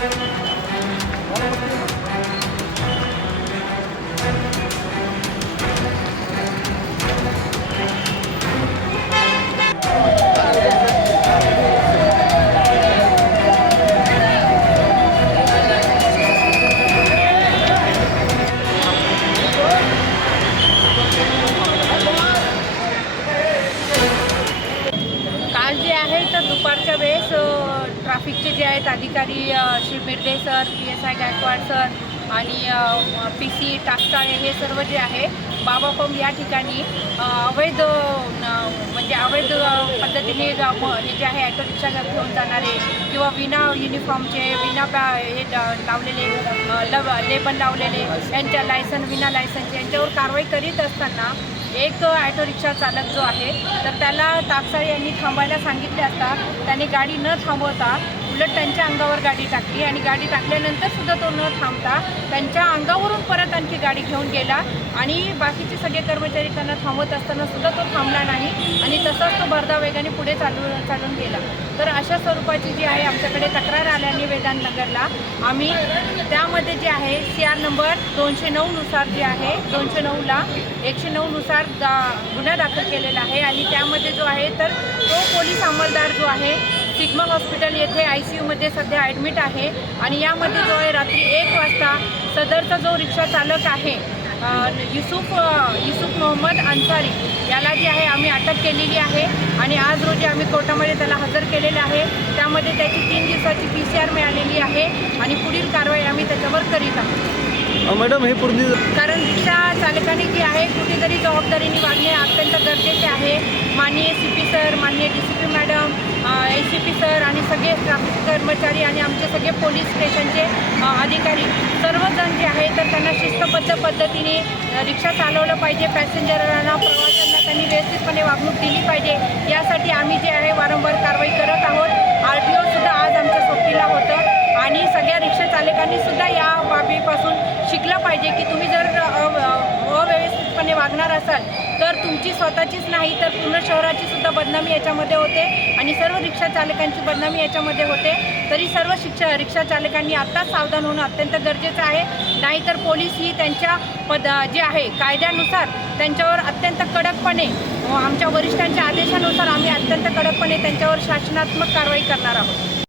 काल जे आहे तर दुपारच्या वेळेस ट्राफिकचे ट्रॅफिकचे जे आहेत अधिकारी Shri Mirde sir P S I Gaikwad sir आणि पी सी टाकसाळे हे सर्व जे आहे बाबा पंप या ठिकाणी अवैध म्हणजे अवैध पद्धतीने हे जे आहे ॲटो रिक्षा घेऊन जाणारे किंवा विना युनिफॉर्मचे विना पॅ हे लावलेले अ, लब लावलेले यांच्या लायसन विना लायसनचे यांच्यावर कारवाई करीत असताना एक ॲटो रिक्षा चालक जो आहे तर त्याला तापसाळे यांनी थांबायला सांगितले असता त्याने गाडी न थांबवता उलट त्यांच्या अंगावर गाडी टाकली आणि गाडी टाकल्यानंतर सुद्धा तो न थांबता त्यांच्या अंगावरून परत आणखी गाडी घेऊन गेला आणि बाकीचे सगळे कर्मचारी त्यांना थांबवत असताना सुद्धा तो थांबला नाही आणि तसाच तो भरदा वेगाने पुढे चालू चालून गेला. तर अशा स्वरूपाची जी आहे आमच्याकडे तक्रार आल्याने वेदांतनगरला आम्ही त्यामध्ये जे आहे सी आर नंबर दोनशे नऊनुसार जे आहे दोनशे नऊला एकशे नऊनुसार दा गुन्हा दाखल केलेला आहे आणि त्यामध्ये जो आहे तर तो पोलीस अंमलदार जो आहे सिग्मा हॉस्पिटल येथे आय सी यूमध्ये सध्या ॲडमिट आहे. आणि यामध्ये जो आहे रात्री एक वाजता सदरचा जो रिक्षा चालक आहे युसुफ युसुफ मोहम्मद अन्सारी याला जी आहे आम्ही अटक केलेली आहे. आणि आज रोजी आम्ही कोर्टामध्ये त्याला हजर केलेलं आहे. त्यामध्ये त्याची तीन दिवसाची पी सी आर मिळालेली आहे. आणि पुढील कारवाई आम्ही त्याच्यावर करीत आहोत. मॅडम हे पूर्ण कारण रिक्षा चालकांनी जी आहे कुठेतरी जबाबदारीने वागणे अत्यंत गरजेचे आहे. माननीय सी पी सर माननीय D C P madam A C P sir आणि सगळे ट्राफिक कर्मचारी आणि आमचे सगळे पोलीस स्टेशनचे अधिकारी सर्वजण जे आहे तर त्यांना शिस्तबद्ध पद्धतीने रिक्षा चालवलं पाहिजे पॅसेंजरांना प्रवाशांना त्यांनी व्यवस्थितपणे वागणूक दिली पाहिजे. यासाठी आम्ही जे आहे वारंवार कारवाई करत आहोत. आर टी ओसुद्धा आज आमच्या सोबतीला होतं आणि सगळ्या रिक्षा चालकांनी सुद्धा या बाबीपासून शिकलं पाहिजे की तुम्ही जर अव्यवस्थितपणे वागणार असाल तर तुमची स्वतःचीच नाही तर पूर्ण शहराची सुद्धा बदनामी याच्यामध्ये होते आणि सर्व रिक्षा चालकांची बदनामी याच्यामध्ये होते. तरी सर्व शिक्षा रिक्षा चालकांनी आत्ताच सावधान होणं अत्यंत गरजेचं आहे. नाहीतर पोलीस ही त्यांच्या पद जे आहे कायद्यानुसार त्यांच्यावर अत्यंत कडकपणे आमच्या वरिष्ठांच्या आदेशानुसार आम्ही अत्यंत कडकपणे त्यांच्यावर शासनात्मक कारवाई करणार आहोत.